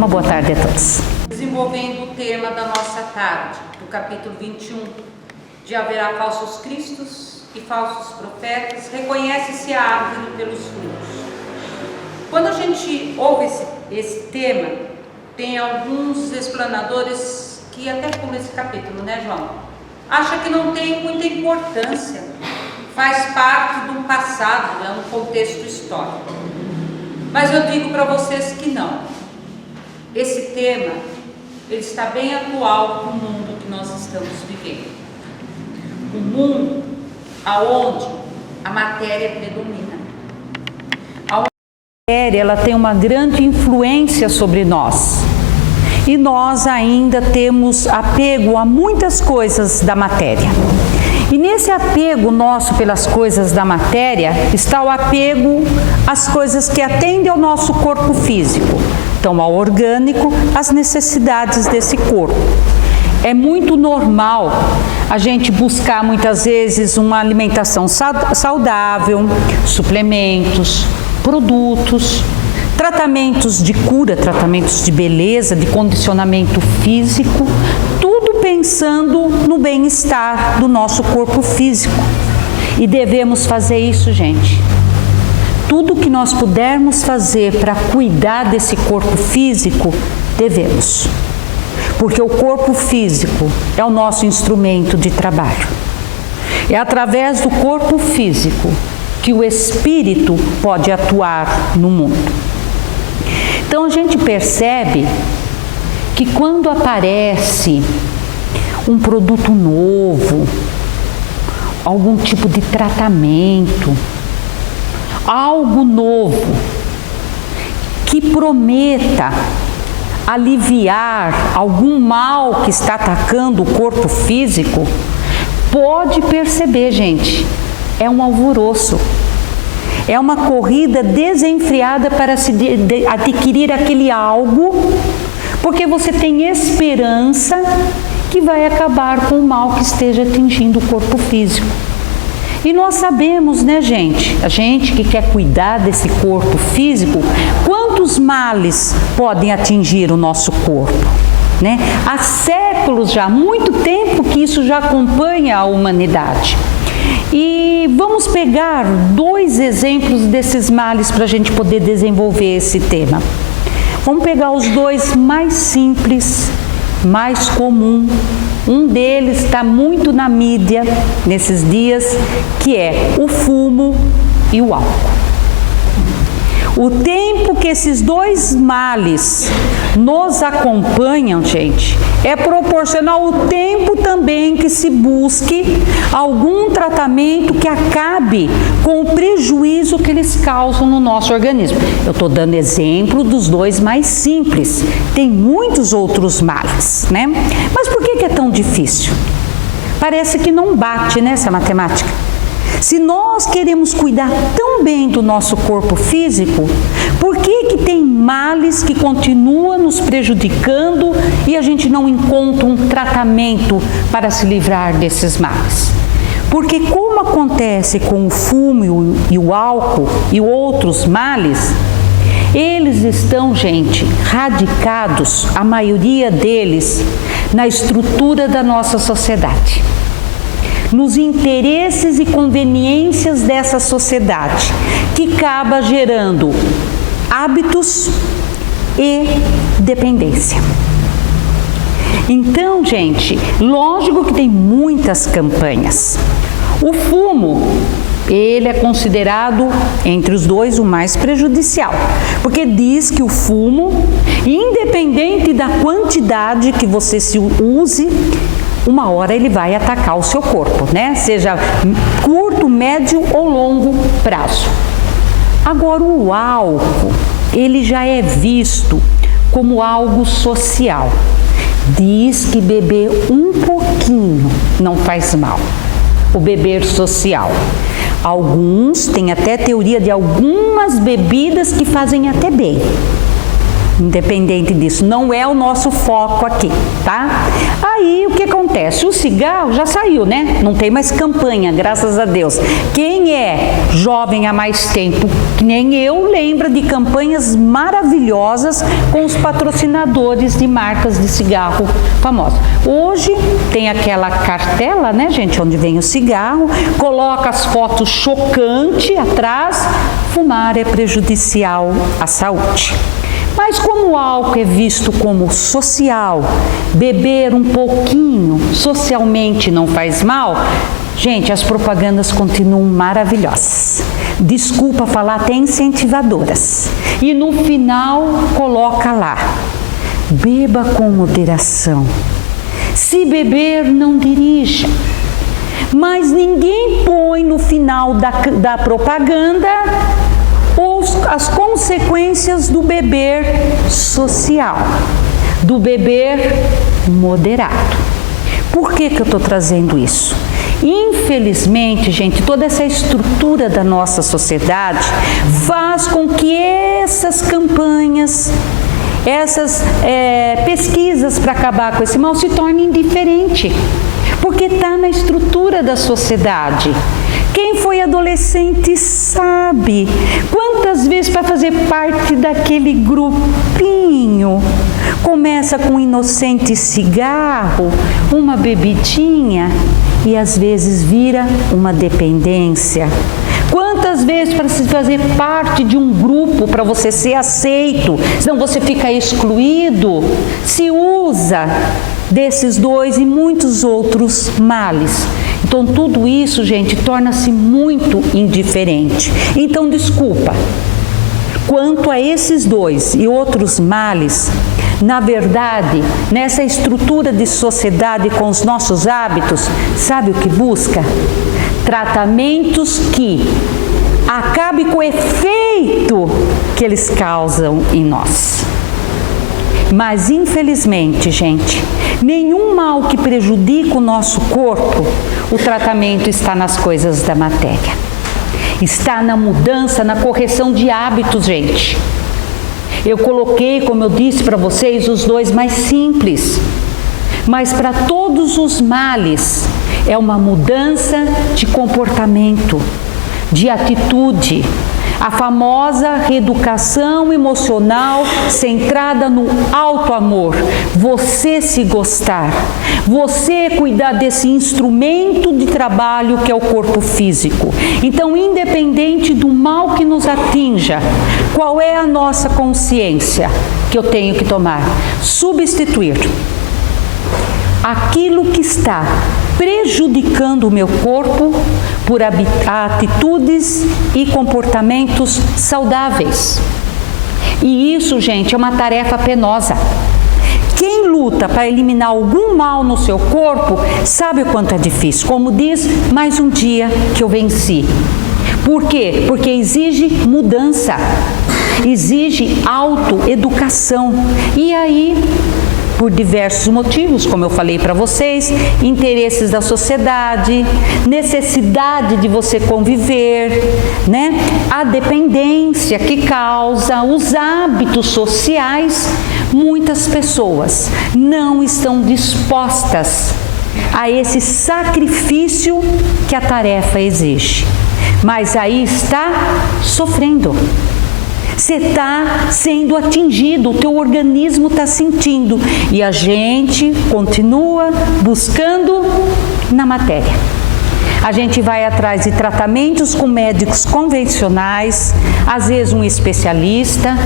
Uma boa tarde a todos. Desenvolvendo o tema da nossa tarde, do capítulo 21, de haverá falsos cristos e falsos profetas, reconhece-se a árvore pelos frutos. Quando a gente ouve esse tema, tem alguns explanadores que até pulam esse capítulo, né, João? Acha que não tem muita importância, faz parte do passado, é um contexto histórico. Mas eu digo para vocês que não. Esse tema, ele está bem atual no mundo que nós estamos vivendo. Um mundo aonde a matéria predomina. A matéria, ela tem uma grande influência sobre nós. E nós ainda temos apego a muitas coisas da matéria. E nesse apego nosso pelas coisas da matéria, está o apego às coisas que atendem ao nosso corpo físico. Então, ao orgânico, às necessidades desse corpo. É muito normal a gente buscar muitas vezes uma alimentação saudável, suplementos, produtos, tratamentos de cura, tratamentos de beleza, de condicionamento físico, tudo pensando no bem-estar do nosso corpo físico. E devemos fazer isso, gente. Tudo que nós pudermos fazer para cuidar desse corpo físico, devemos. Porque o corpo físico é o nosso instrumento de trabalho. É através do corpo físico que o espírito pode atuar no mundo. Então a gente percebe que quando aparece um produto novo, algum tipo de tratamento, algo novo que prometa aliviar algum mal que está atacando o corpo físico, pode perceber, gente, é um alvoroço. É uma corrida desenfreada para se adquirir aquele algo, porque você tem esperança que vai acabar com o mal que esteja atingindo o corpo físico. E nós sabemos, né, gente? A gente que quer cuidar desse corpo físico, quantos males podem atingir o nosso corpo, né? Há séculos já, muito tempo que isso já acompanha a humanidade. E vamos pegar 2 exemplos desses males para a gente poder desenvolver esse tema. Vamos pegar os 2 mais simples, mais comum. Um deles está muito na mídia nesses dias, que é o fumo e o álcool. O tempo que esses 2 males nos acompanham, gente, é proporcional ao tempo também que se busque algum tratamento que acabe com o prejuízo que eles causam no nosso organismo. Eu estou dando exemplo dos 2 mais simples. Tem muitos outros males, né? Mas por que é tão difícil? Parece que não bate nessa matemática. Se nós queremos cuidar tão bem do nosso corpo físico, por que tem males que continuam nos prejudicando e a gente não encontra um tratamento para se livrar desses males? Porque como acontece com o fumo e o álcool e outros males, eles estão, gente, radicados, a maioria deles, na estrutura da nossa sociedade. Nos interesses e conveniências dessa sociedade, que acaba gerando hábitos e dependência. Então, gente, lógico que tem muitas campanhas. O fumo, ele é considerado, entre os 2, o mais prejudicial, porque diz que o fumo, independente da quantidade que você se use, uma hora ele vai atacar o seu corpo, né? Seja curto, médio ou longo prazo. Agora, o álcool, ele já é visto como algo social. Diz que beber um pouquinho não faz mal. O beber social. Alguns têm até teoria de algumas bebidas que fazem até bem. independente disso, não é o nosso foco aqui, tá? Aí o que acontece? O cigarro já saiu, né? Não tem mais campanha, graças a Deus. Quem é jovem há mais tempo, que nem eu, lembra de campanhas maravilhosas com os patrocinadores de marcas de cigarro famosas. Hoje tem aquela cartela, né, gente, onde vem o cigarro, coloca as fotos chocantes atrás, fumar é prejudicial à saúde. Mas como o álcool é visto como social, beber um pouquinho socialmente não faz mal, gente, as propagandas continuam maravilhosas. Desculpa falar, até incentivadoras. E no final coloca lá, beba com moderação. Se beber, não dirija. Mas ninguém põe no final da propaganda as consequências do beber social, do beber moderado. Por que eu estou trazendo isso? Infelizmente, gente, toda essa estrutura da nossa sociedade faz com que essas campanhas, essas pesquisas para acabar com esse mal se tornem indiferentes, porque está na estrutura da sociedade. Quem foi adolescente sabe quantas vezes para fazer parte daquele grupinho começa com um inocente cigarro, uma bebidinha e às vezes vira uma dependência. Quantas vezes para se fazer parte de um grupo, para você ser aceito, senão você fica excluído, se usa desses dois e muitos outros males. Então tudo isso, gente, torna-se muito indiferente. Então desculpa, quanto a esses dois e outros males, na verdade, nessa estrutura de sociedade com os nossos hábitos, sabe o que busca? Tratamentos que acabem com o efeito que eles causam em nós. Mas infelizmente, gente, nenhum mal que prejudique o nosso corpo, o tratamento está nas coisas da matéria. Está na mudança, na correção de hábitos, gente. Eu coloquei, como eu disse para vocês, os dois mais simples. Mas para todos os males, é uma mudança de comportamento, de atitude. A famosa reeducação emocional centrada no auto-amor. Você se gostar. Você cuidar desse instrumento de trabalho que é o corpo físico. Então, independente do mal que nos atinja, qual é a nossa consciência que eu tenho que tomar? Substituir aquilo que está prejudicando o meu corpo por atitudes e comportamentos saudáveis. E isso, gente, é uma tarefa penosa. Quem luta para eliminar algum mal no seu corpo sabe o quanto é difícil. Como diz, mais um dia que eu venci. Por quê? Porque exige mudança, exige autoeducação. E aí, por diversos motivos, como eu falei para vocês, interesses da sociedade, necessidade de você conviver, né? A dependência que causa, os hábitos sociais, muitas pessoas não estão dispostas a esse sacrifício que a tarefa exige. Mas aí está sofrendo. Você está sendo atingido, o teu organismo está sentindo. E a gente continua buscando na matéria. A gente vai atrás de tratamentos com médicos convencionais, às vezes um especialista.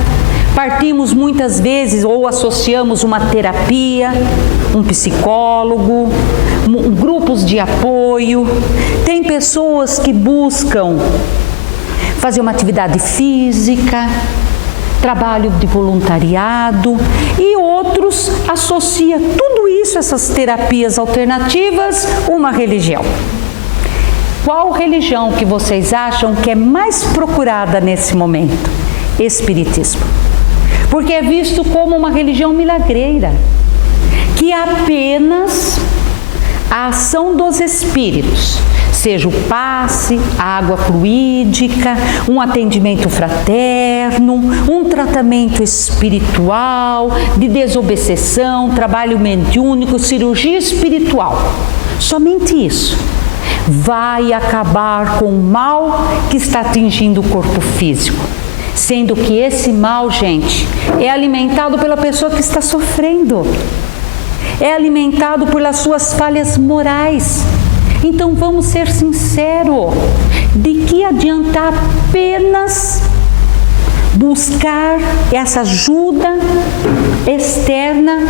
Partimos muitas vezes ou associamos uma terapia, um psicólogo, grupos de apoio. Tem pessoas que buscam fazer uma atividade física, trabalho de voluntariado, e outros associam tudo isso, essas terapias alternativas, uma religião. Qual religião que vocês acham que é mais procurada nesse momento? Espiritismo. Porque é visto como uma religião milagreira, que apenas a ação dos espíritos, seja o passe, a água fluídica, um atendimento fraterno, um tratamento espiritual, de desobsessão, trabalho mediúnico, cirurgia espiritual. Somente isso vai acabar com o mal que está atingindo o corpo físico. Sendo que esse mal, gente, é alimentado pela pessoa que está sofrendo. É alimentado pelas suas falhas morais. Então vamos ser sinceros. De que adianta apenas buscar essa ajuda externa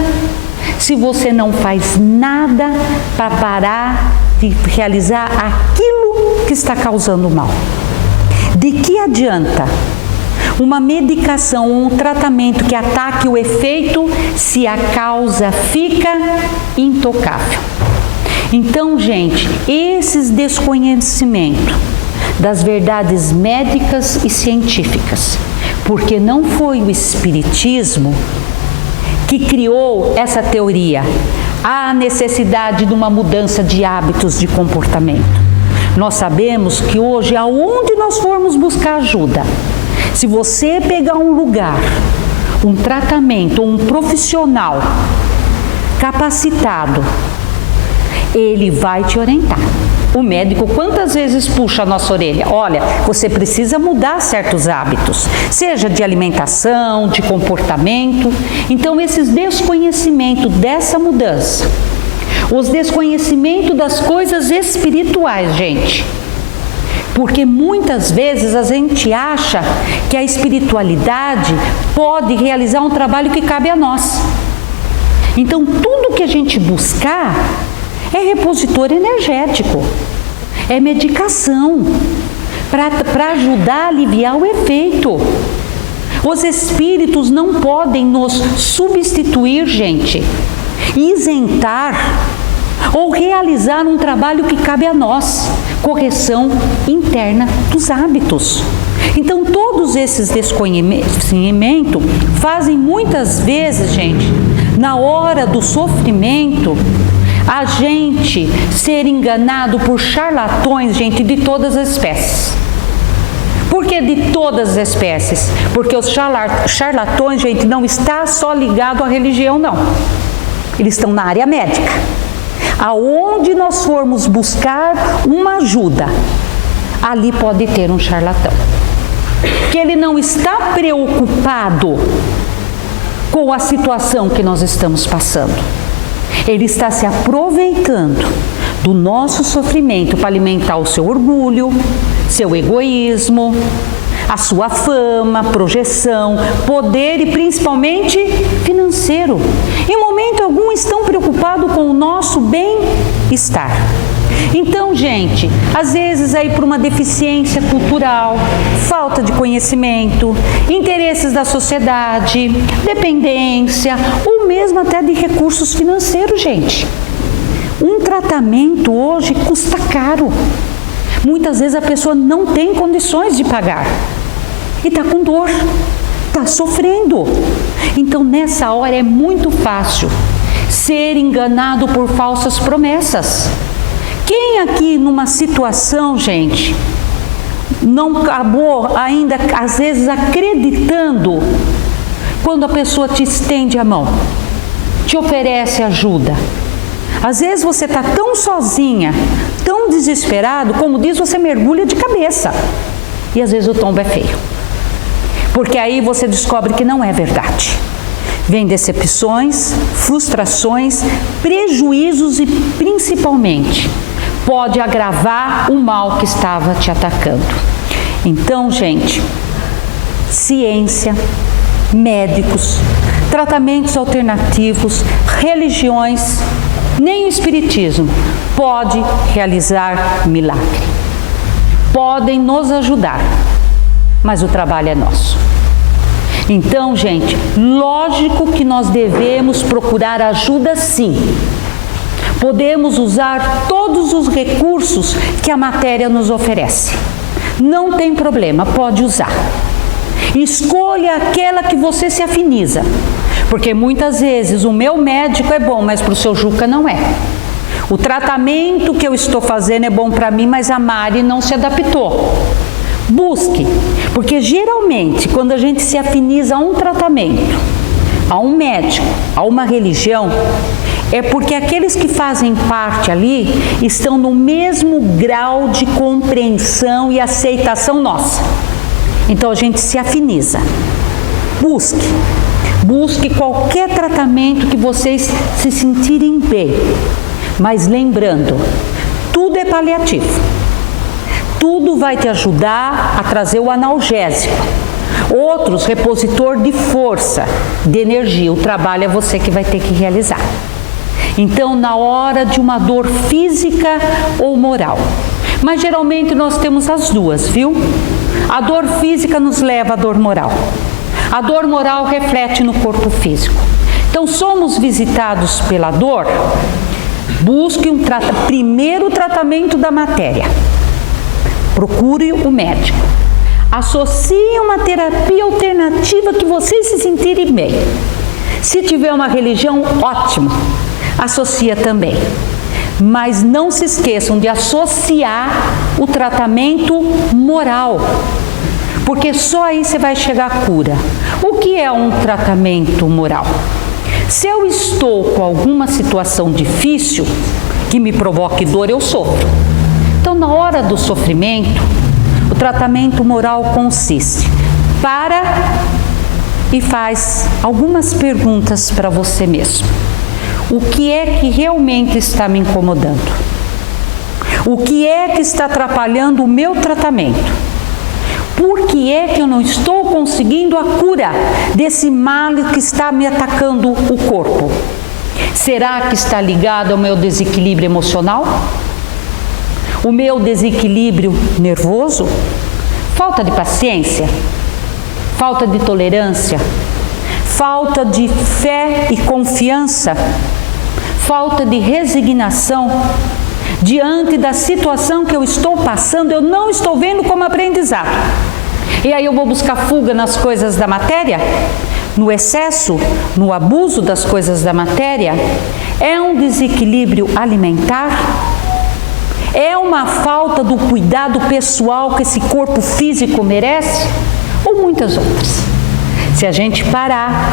se você não faz nada para parar de realizar aquilo que está causando mal? De que adianta uma medicação ou um tratamento que ataque o efeito se a causa fica intocável? Então, gente, esses desconhecimentos das verdades médicas e científicas, porque não foi o Espiritismo que criou essa teoria, a necessidade de uma mudança de hábitos de comportamento. Nós sabemos que hoje, aonde nós formos buscar ajuda, se você pegar um lugar, um tratamento, um profissional capacitado, ele vai te orientar. O médico quantas vezes puxa a nossa orelha? Olha, você precisa mudar certos hábitos, seja de alimentação, de comportamento. Então, esses desconhecimentos dessa mudança, os desconhecimentos das coisas espirituais, gente. Porque muitas vezes a gente acha que a espiritualidade pode realizar um trabalho que cabe a nós. Então, tudo que a gente buscar é repositor energético, é medicação, para ajudar a aliviar o efeito. Os espíritos não podem nos substituir, gente, isentar ou realizar um trabalho que cabe a nós, correção interna dos hábitos. Então, todos esses desconhecimentos fazem muitas vezes, gente, na hora do sofrimento, a gente ser enganado por charlatões, gente, de todas as espécies. Por que de todas as espécies? Porque os charlatões, gente, não está só ligado à religião, não. Eles estão na área médica. Aonde nós formos buscar uma ajuda, ali pode ter um charlatão. Que ele não está preocupado com a situação que nós estamos passando. Ele está se aproveitando do nosso sofrimento para alimentar o seu orgulho, seu egoísmo, a sua fama, projeção, poder e principalmente financeiro. Em momento algum estão preocupados com o nosso bem-estar. Então, gente, às vezes aí por uma deficiência cultural, falta de conhecimento, interesses da sociedade, dependência, ou mesmo até de recursos financeiros, gente. Um tratamento hoje custa caro. Muitas vezes a pessoa não tem condições de pagar e está com dor, está sofrendo. Então, nessa hora é muito fácil ser enganado por falsas promessas. Quem aqui numa situação, gente, não acabou ainda, às vezes, acreditando quando a pessoa te estende a mão, te oferece ajuda? Às vezes você está tão sozinha, tão desesperado, como diz, você mergulha de cabeça. E às vezes o tombo é feio. Porque aí você descobre que não é verdade. Vem decepções, frustrações, prejuízos e principalmente pode agravar o mal que estava te atacando. Então, gente, ciência, médicos, tratamentos alternativos, religiões, nem o Espiritismo pode realizar milagre. Podem nos ajudar, mas o trabalho é nosso. Então, gente, lógico que nós devemos procurar ajuda, sim. Podemos usar todos os recursos que a matéria nos oferece. Não tem problema, pode usar. Escolha aquela que você se afiniza. Porque muitas vezes o meu médico é bom, mas para o seu Juca não é. O tratamento que eu estou fazendo é bom para mim, mas a Mari não se adaptou. Busque, porque geralmente quando a gente se afiniza a um tratamento, a um médico, a uma religião, é porque aqueles que fazem parte ali estão no mesmo grau de compreensão e aceitação nossa. Então a gente se afiniza. Busque qualquer tratamento que vocês se sentirem bem. Mas lembrando, tudo é paliativo. Tudo vai te ajudar a trazer o analgésico. Outros, repositor de força, de energia. O trabalho é você que vai ter que realizar. Então, na hora de uma dor física ou moral. Mas geralmente nós temos as duas, viu? A dor física nos leva à dor moral. A dor moral reflete no corpo físico. Então, somos visitados pela dor. Busque primeiro o tratamento da matéria. Procure o médico. Associe uma terapia alternativa que vocês se sentirem bem. Se tiver uma religião, ótimo. Associa também. Mas não se esqueçam de associar o tratamento moral. Porque só aí você vai chegar à cura. O que é um tratamento moral? Se eu estou com alguma situação difícil que me provoque dor, eu sofro. Então, na hora do sofrimento, o tratamento moral consiste: para e faz algumas perguntas para você mesmo. O que é que realmente está me incomodando? O que é que está atrapalhando o meu tratamento? Por que é que eu não estou conseguindo a cura desse mal que está me atacando o corpo? Será que está ligado ao meu desequilíbrio emocional? O meu desequilíbrio nervoso? Falta de paciência? Falta de tolerância? Falta de fé e confiança? Falta de resignação? Diante da situação que eu estou passando, eu não estou vendo como aprendizado. E aí eu vou buscar fuga nas coisas da matéria? No excesso, no abuso das coisas da matéria? É um desequilíbrio alimentar? É uma falta do cuidado pessoal que esse corpo físico merece? Ou muitas outras? Se a gente parar,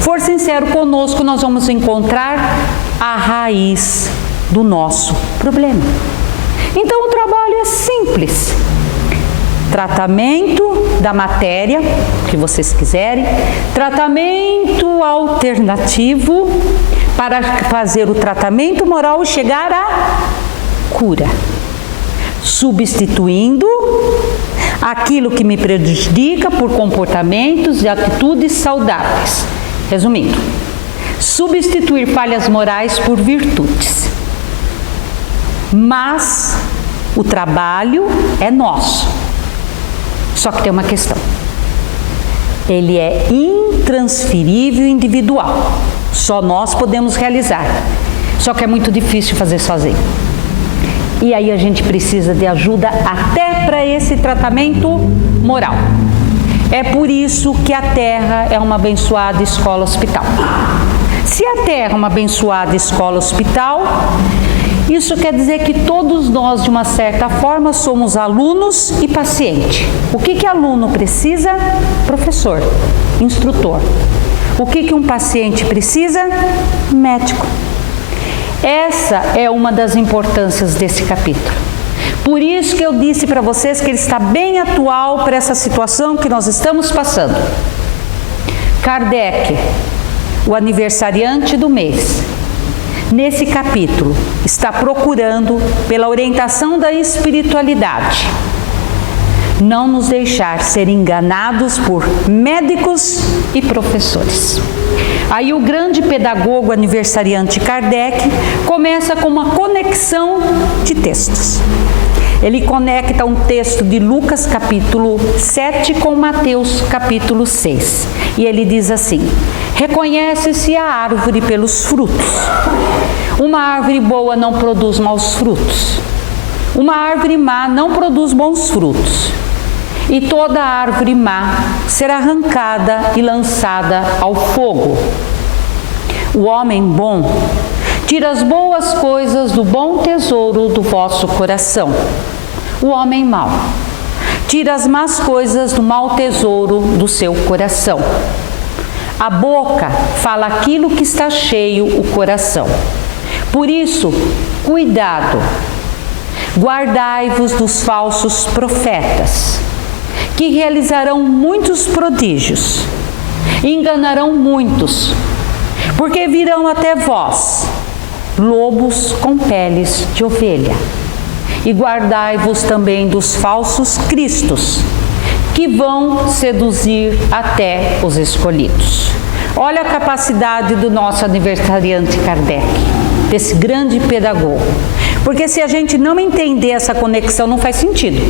for sincero conosco, nós vamos encontrar a raiz do nosso problema. Então o trabalho é simples. Tratamento da matéria, que vocês quiserem, tratamento alternativo para fazer o tratamento moral e chegar à cura, substituindo aquilo que me prejudica por comportamentos e atitudes saudáveis. Resumindo, substituir falhas morais por virtudes. Mas o trabalho é nosso. Só que tem uma questão. Ele é intransferível e individual. Só nós podemos realizar. Só que é muito difícil fazer sozinho. E aí a gente precisa de ajuda até para esse tratamento moral. É por isso que a Terra é uma abençoada escola-hospital. Se a Terra é uma abençoada escola-hospital, isso quer dizer que todos nós, de uma certa forma, somos alunos e paciente. O que aluno precisa? Professor, instrutor. O que um paciente precisa? Médico. Essa é uma das importâncias desse capítulo. Por isso que eu disse para vocês que ele está bem atual para essa situação que nós estamos passando. Kardec, o aniversariante do mês, nesse capítulo, está procurando, pela orientação da espiritualidade, não nos deixar ser enganados por médicos e professores. Aí o grande pedagogo aniversariante Kardec começa com uma conexão de textos. Ele conecta um texto de Lucas capítulo 7 com Mateus capítulo 6. E ele diz assim: reconhece-se a árvore pelos frutos. Uma árvore boa não produz maus frutos. Uma árvore má não produz bons frutos. E toda árvore má será arrancada e lançada ao fogo. O homem bom tira as boas coisas do bom tesouro do vosso coração. O homem mau tira as más coisas do mau tesouro do seu coração. A boca fala aquilo que está cheio o coração. Por isso, cuidado, guardai-vos dos falsos profetas, que realizarão muitos prodígios, enganarão muitos, porque virão até vós lobos com peles de ovelha. E guardai-vos também dos falsos cristos, que vão seduzir até os escolhidos. Olha a capacidade do nosso aniversariante Kardec, desse grande pedagogo. Porque se a gente não entender essa conexão, não faz sentido.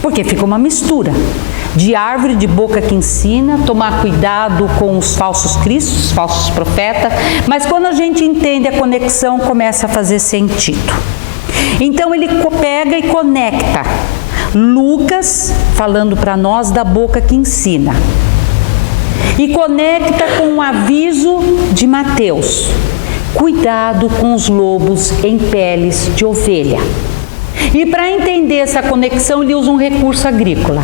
Porque fica uma mistura de árvore de boca que ensina, tomar cuidado com os falsos cristos, os falsos profetas, mas quando a gente entende a conexão, começa a fazer sentido. Então ele pega e conecta Lucas, falando para nós da boca que ensina, e conecta com o aviso de Mateus: cuidado com os lobos em peles de ovelha. E para entender essa conexão, ele usa um recurso agrícola: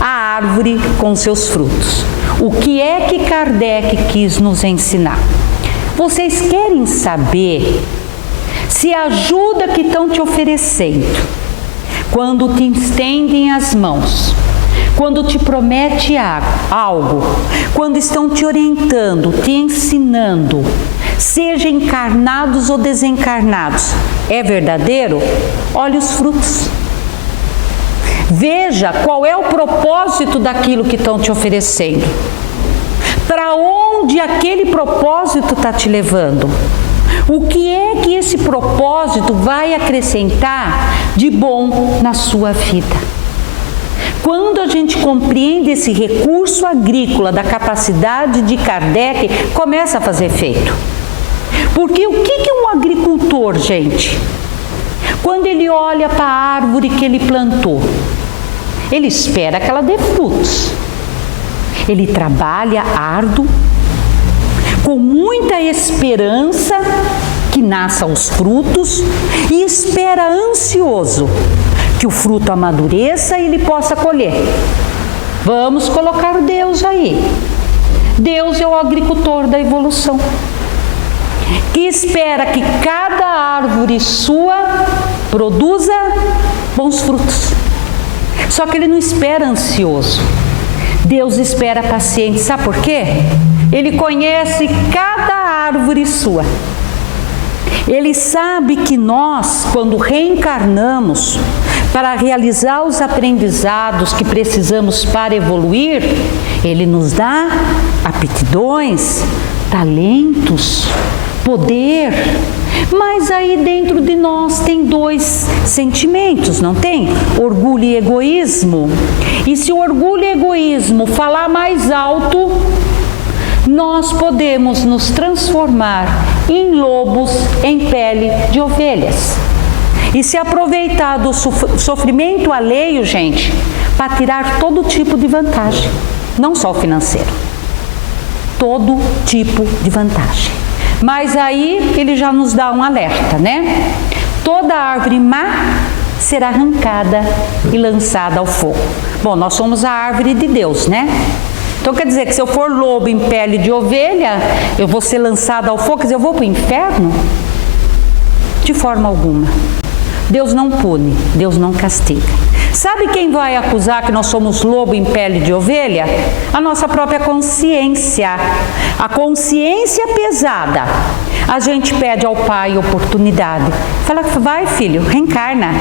a árvore com seus frutos. O que é que Kardec quis nos ensinar? Vocês querem saber se a ajuda que estão te oferecendo, quando te estendem as mãos, quando te promete algo, quando estão te orientando, te ensinando, seja encarnados ou desencarnados, é verdadeiro? Olhe os frutos. Veja qual é o propósito daquilo que estão te oferecendo. Para onde aquele propósito está te levando? O que é que esse propósito vai acrescentar de bom na sua vida? Quando a gente compreende esse recurso agrícola da capacidade de Kardec, começa a fazer efeito. Porque o que é um agricultor, gente? Quando ele olha para a árvore que ele plantou, ele espera que ela dê frutos. Ele trabalha árduo, com muita esperança que nasçam os frutos, e espera ansioso que o fruto amadureça e ele possa colher. Vamos colocar o Deus aí. Deus é o agricultor da evolução, que espera que cada árvore sua produza bons frutos. Só que ele não espera ansioso. Deus espera paciente. Sabe por quê? Ele conhece cada árvore sua. Ele sabe que nós, quando reencarnamos para realizar os aprendizados que precisamos para evoluir, Ele nos dá aptidões, talentos, poder. Mas aí dentro de nós tem dois sentimentos, não tem? Orgulho e egoísmo. E se o orgulho e egoísmo falar mais alto, nós podemos nos transformar em lobos em pele de ovelhas. E se aproveitar do sofrimento alheio, gente, para tirar todo tipo de vantagem. Não só o financeiro. Todo tipo de vantagem. Mas aí ele já nos dá um alerta, né? Toda árvore má será arrancada e lançada ao fogo. Bom, nós somos a árvore de Deus, né? Então quer dizer que se eu for lobo em pele de ovelha, eu vou ser lançado ao fogo, quer dizer, eu vou para o inferno? De forma alguma. Deus não pune, Deus não castiga. Sabe quem vai acusar que nós somos lobo em pele de ovelha? A nossa própria consciência. A consciência pesada. A gente pede ao Pai oportunidade. Fala, vai filho, reencarna.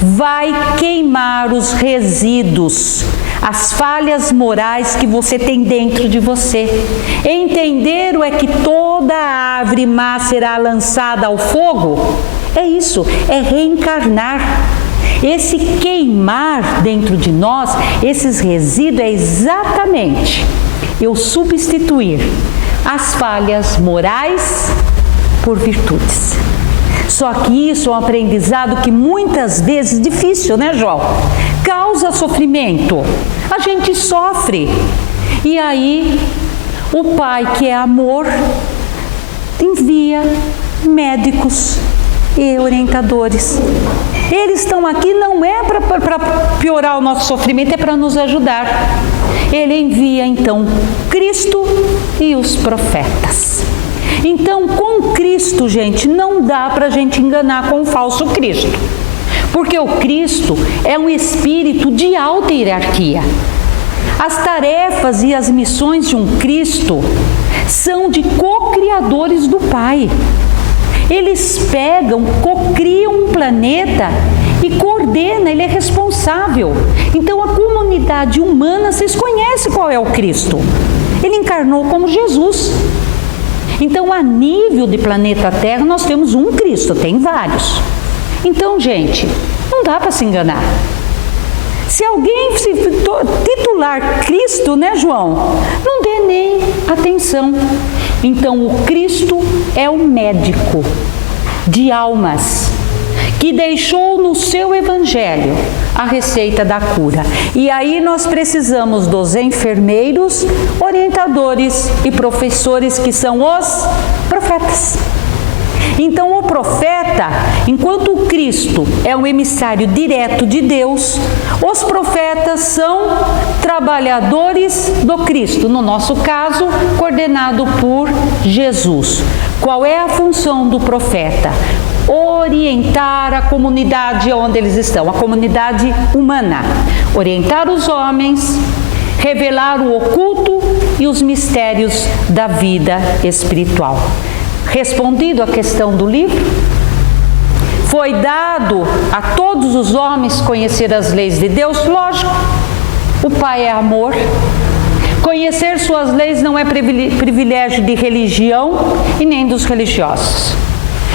Vai queimar os resíduos, as falhas morais que você tem dentro de você. Entenderam é que toda árvore má será lançada ao fogo? É isso, é reencarnar. Esse queimar dentro de nós, esses resíduos, é exatamente eu substituir as falhas morais por virtudes. Só que isso é um aprendizado que muitas vezes, difícil, né, João? Causa sofrimento. A gente sofre. E aí, o Pai, que é amor, envia médicos e orientadores. Eles estão aqui não é para piorar o nosso sofrimento, é para nos ajudar. Ele envia então Cristo e os profetas. Então, com Cristo, gente, não dá para a gente enganar com o falso Cristo. Porque o Cristo é um espírito de alta hierarquia. As tarefas e as missões de um Cristo são de co-criadores do Pai. Eles pegam, co-criam um planeta e coordenam, ele é responsável. Então a comunidade humana, vocês conhecem qual é o Cristo. Ele encarnou como Jesus. Então a nível de planeta Terra nós temos um Cristo, tem vários. Então, gente, não dá para se enganar. Se alguém se titular Cristo, né, João? Não dê nem atenção. Então, o Cristo é o médico de almas que deixou no seu evangelho a receita da cura. E aí nós precisamos dos enfermeiros, orientadores e professores, que são os profetas. Então o profeta, enquanto o Cristo é um emissário direto de Deus, os profetas são trabalhadores do Cristo, no nosso caso, coordenado por Jesus. Qual é a função do profeta? Orientar a comunidade onde eles estão, a comunidade humana. Orientar os homens, revelar o oculto e os mistérios da vida espiritual. Respondido a questão do livro, foi dado a todos os homens conhecer as leis de Deus? Lógico, o Pai é amor. Conhecer suas leis não é privilégio de religião e nem dos religiosos.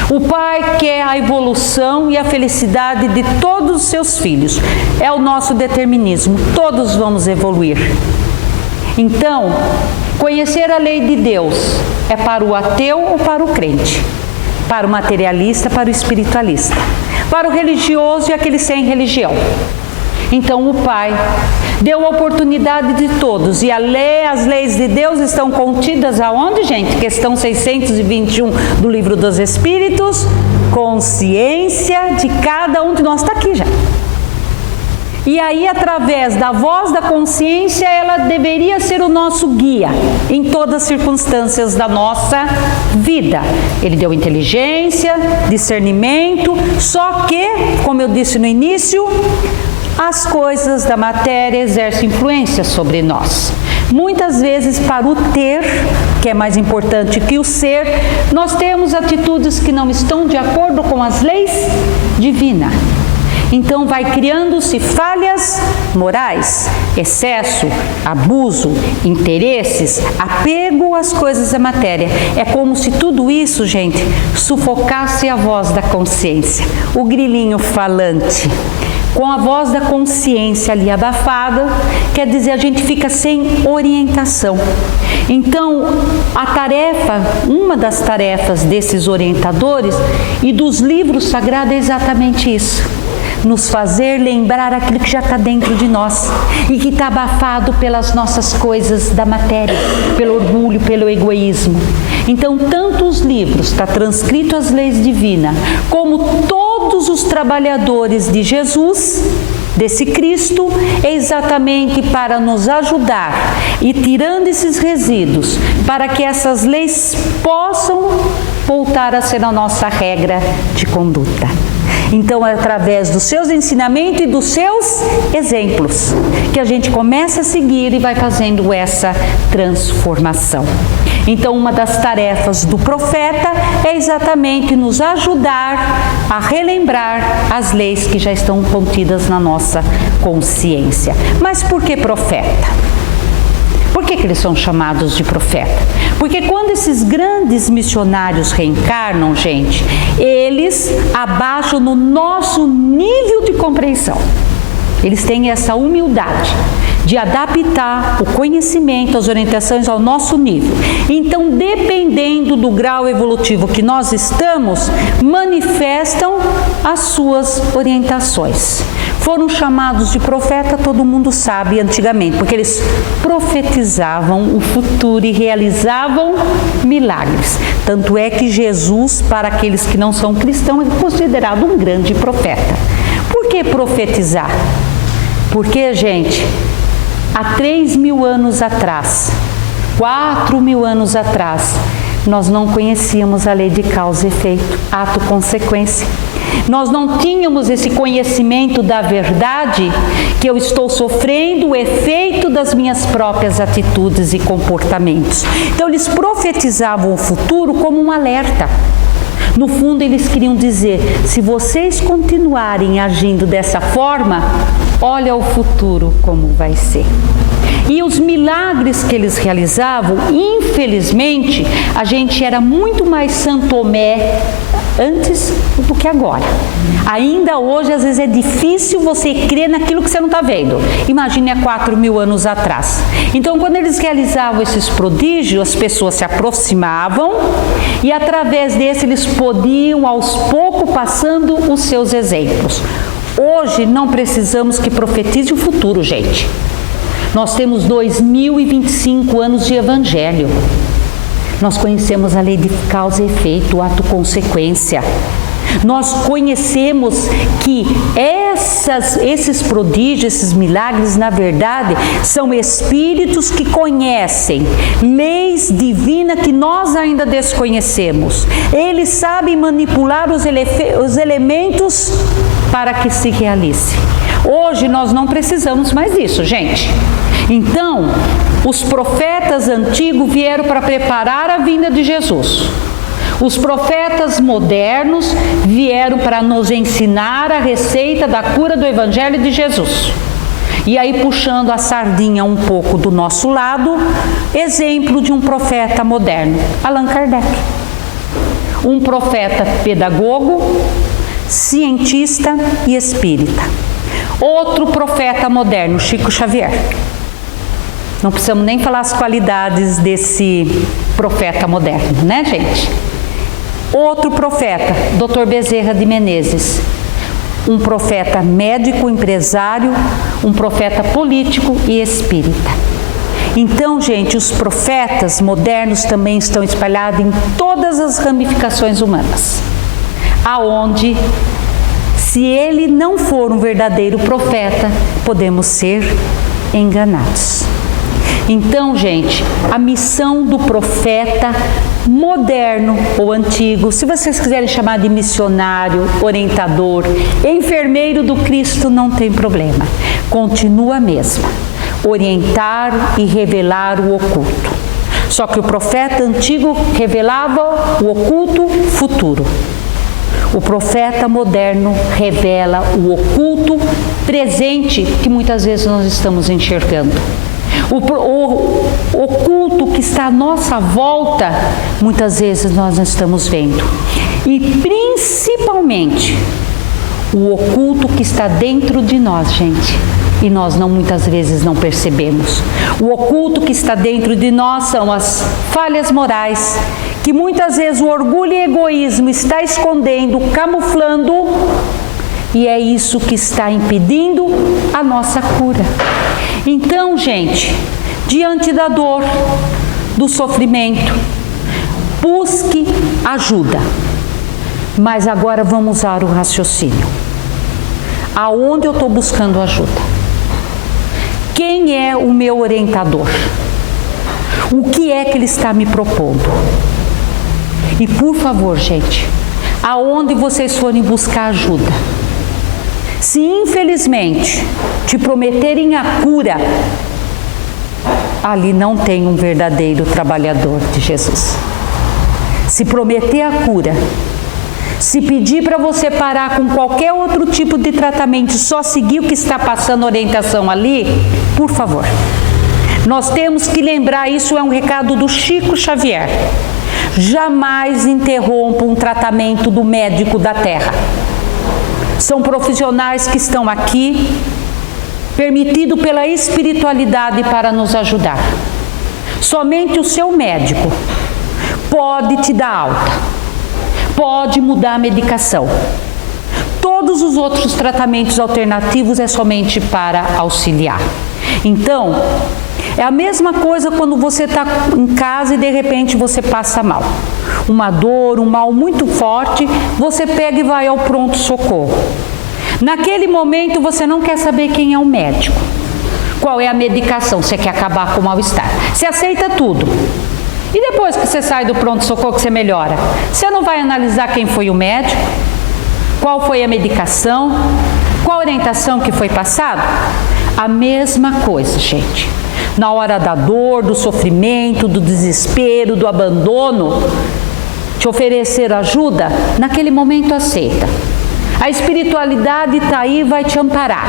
O Pai quer a evolução e a felicidade de todos os seus filhos. É o nosso determinismo, todos vamos evoluir. Então, conhecer a lei de Deus é para o ateu ou para o crente? Para o materialista, para o espiritualista, para o religioso e aquele sem religião. Então o Pai deu a oportunidade de todos, e as leis de Deus estão contidas aonde, gente? Questão 621 do Livro dos Espíritos, consciência de cada um de nós, está aqui já. E aí, através da voz da consciência, ela deveria ser o nosso guia em todas as circunstâncias da nossa vida. Ele deu inteligência, discernimento, só que, como eu disse no início, as coisas da matéria exercem influência sobre nós. Muitas vezes, para o ter, que é mais importante que o ser, nós temos atitudes que não estão de acordo com as leis divinas. Então vai criando-se falhas morais, excesso, abuso, interesses, apego às coisas da matéria. É como se tudo isso, gente, sufocasse a voz da consciência, o grilinho falante. Com a voz da consciência ali abafada, quer dizer, a gente fica sem orientação. Então, uma das tarefas desses orientadores e dos livros sagrados é exatamente isso. Nos fazer lembrar aquilo que já está dentro de nós e que está abafado pelas nossas coisas da matéria, pelo orgulho, pelo egoísmo. Então, tanto os livros, está transcrito as leis divinas, como todos os trabalhadores de Jesus, desse Cristo, é exatamente para nos ajudar e tirando esses resíduos, para que essas leis possam voltar a ser a nossa regra de conduta. Então, é através dos seus ensinamentos e dos seus exemplos que a gente começa a seguir e vai fazendo essa transformação. Então, uma das tarefas do profeta é exatamente nos ajudar a relembrar as leis que já estão contidas na nossa consciência. Mas por que profeta? Por que eles são chamados de profeta? Porque quando esses grandes missionários reencarnam, gente, eles abaixam no nosso nível de compreensão. Eles têm essa humildade de adaptar o conhecimento, as orientações ao nosso nível. Então, dependendo do grau evolutivo que nós estamos, manifestam as suas orientações. Foram chamados de profeta, todo mundo sabe, antigamente, porque eles profetizavam o futuro e realizavam milagres. Tanto é que Jesus, para aqueles que não são cristãos, é considerado um grande profeta. Por que profetizar? Porque, gente, há 3.000 anos atrás, 4.000 anos atrás, nós não conhecíamos a lei de causa e efeito, ato e consequência. Nós não tínhamos esse conhecimento da verdade, que eu estou sofrendo o efeito das minhas próprias atitudes e comportamentos. Então eles profetizavam o futuro como um alerta. No fundo eles queriam dizer, se vocês continuarem agindo dessa forma, olha o futuro como vai ser. E os milagres que eles realizavam, infelizmente, a gente era muito mais São Tomé antes do que agora. Ainda hoje, às vezes, é difícil você crer naquilo que você não está vendo. Imagine há 4.000 anos atrás. Então, quando eles realizavam esses prodígios, as pessoas se aproximavam e, através desse, eles podiam, aos poucos, passando os seus exemplos. Hoje, não precisamos que profetize o futuro, gente. Nós temos 2025 anos de evangelho. Nós conhecemos a lei de causa e efeito, o ato consequência. Nós conhecemos que esses prodígios, esses milagres, na verdade, são espíritos que conhecem leis divinas que nós ainda desconhecemos. Eles sabem manipular os elementos para que se realize. Hoje nós não precisamos mais disso, gente. Então, os profetas antigos vieram para preparar a vinda de Jesus. Os profetas modernos vieram para nos ensinar a receita da cura do Evangelho de Jesus. E aí, puxando a sardinha um pouco do nosso lado, exemplo de um profeta moderno, Allan Kardec. Um profeta pedagogo, cientista e espírita. Outro profeta moderno, Chico Xavier. Não precisamos nem falar as qualidades desse profeta moderno, né, gente? Outro profeta, Dr. Bezerra de Menezes. Um profeta médico, empresário, um profeta político e espírita. Então, gente, os profetas modernos também estão espalhados em todas as ramificações humanas. Aonde, se ele não for um verdadeiro profeta, podemos ser enganados. Então, gente, a missão do profeta moderno ou antigo, se vocês quiserem chamar de missionário, orientador, enfermeiro do Cristo, não tem problema. Continua a mesma. Orientar e revelar o oculto. Só que o profeta antigo revelava o oculto futuro. O profeta moderno revela o oculto presente que muitas vezes nós estamos enxergando. O oculto que está à nossa volta, muitas vezes nós não estamos vendo. E principalmente, o oculto que está dentro de nós, gente. E nós muitas vezes não percebemos. O oculto que está dentro de nós são as falhas morais, que muitas vezes o orgulho e egoísmo está escondendo, camuflando, e é isso que está impedindo a nossa cura. Então, gente, diante da dor, do sofrimento, busque ajuda. Mas agora vamos usar o raciocínio. Aonde eu estou buscando ajuda? Quem é o meu orientador? O que é que ele está me propondo? E por favor, gente, aonde vocês forem buscar ajuda, se infelizmente te prometerem a cura, ali não tem um verdadeiro trabalhador de Jesus. Se prometer a cura, se pedir para você parar com qualquer outro tipo de tratamento, só seguir o que está passando orientação ali, por favor. Nós temos que lembrar, isso é um recado do Chico Xavier. Jamais interrompa um tratamento do médico da terra. São profissionais que estão aqui, permitido pela espiritualidade para nos ajudar. Somente o seu médico pode te dar alta, pode mudar a medicação, Todos os outros tratamentos alternativos é somente para auxiliar. Então, é a mesma coisa quando você está em casa e de repente você passa mal. Uma dor, um mal muito forte, você pega e vai ao pronto-socorro. Naquele momento você não quer saber quem é o médico. Qual é a medicação? Você quer acabar com o mal-estar. Você aceita tudo. E depois que você sai do pronto-socorro, que você melhora? Você não vai analisar quem foi o médico? Qual foi a medicação? Qual a orientação que foi passada? A mesma coisa, gente. Na hora da dor, do sofrimento, do desespero, do abandono, te oferecer ajuda, naquele momento aceita. A espiritualidade está aí e vai te amparar.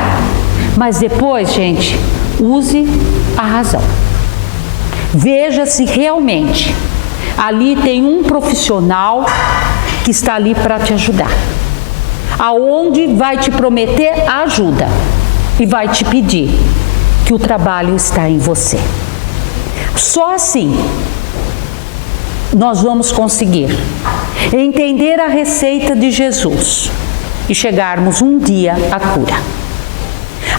Mas depois, gente, use a razão. Veja se realmente ali tem um profissional que está ali para te ajudar. Aonde vai te prometer ajuda e vai te pedir que o trabalho está em você. Só assim nós vamos conseguir entender a receita de Jesus e chegarmos um dia à cura.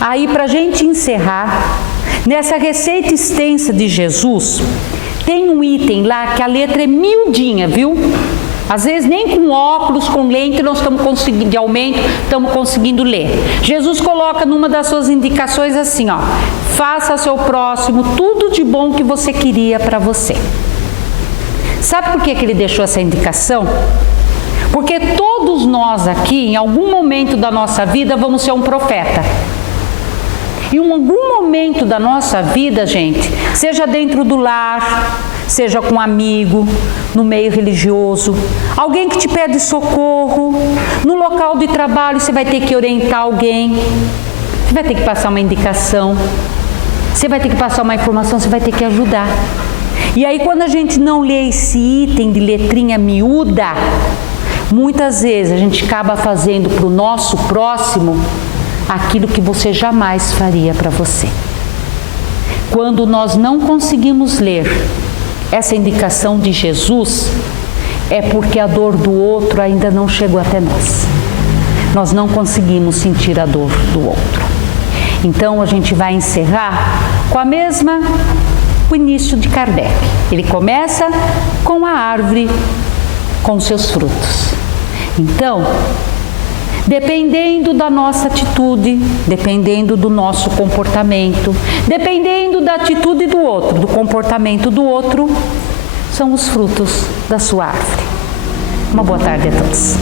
Aí, para a gente encerrar, nessa receita extensa de Jesus, tem um item lá que a letra é miudinha, viu? Às vezes nem com óculos, com lente, nós estamos conseguindo, de aumento, estamos conseguindo ler. Jesus coloca numa das suas indicações assim, ó: faça ao seu próximo tudo de bom que você queria para você. Sabe por que ele deixou essa indicação? Porque todos nós aqui, em algum momento da nossa vida, vamos ser um profeta. Em algum momento da nossa vida, gente, seja dentro do lar, seja com um amigo, no meio religioso, alguém que te pede socorro, no local de trabalho você vai ter que orientar alguém, você vai ter que passar uma indicação, você vai ter que passar uma informação, você vai ter que ajudar. E aí, quando a gente não lê esse item de letrinha miúda, muitas vezes a gente acaba fazendo para o nosso próximo aquilo que você jamais faria para você. Quando nós não conseguimos ler essa indicação de Jesus, é porque a dor do outro ainda não chegou até nós. Nós não conseguimos sentir a dor do outro. Então a gente vai encerrar com o início de Kardec. Ele começa com a árvore com seus frutos. Então, dependendo da nossa atitude, dependendo do nosso comportamento, dependendo da atitude do outro, do comportamento do outro, são os frutos da sua árvore. Uma boa tarde a todos.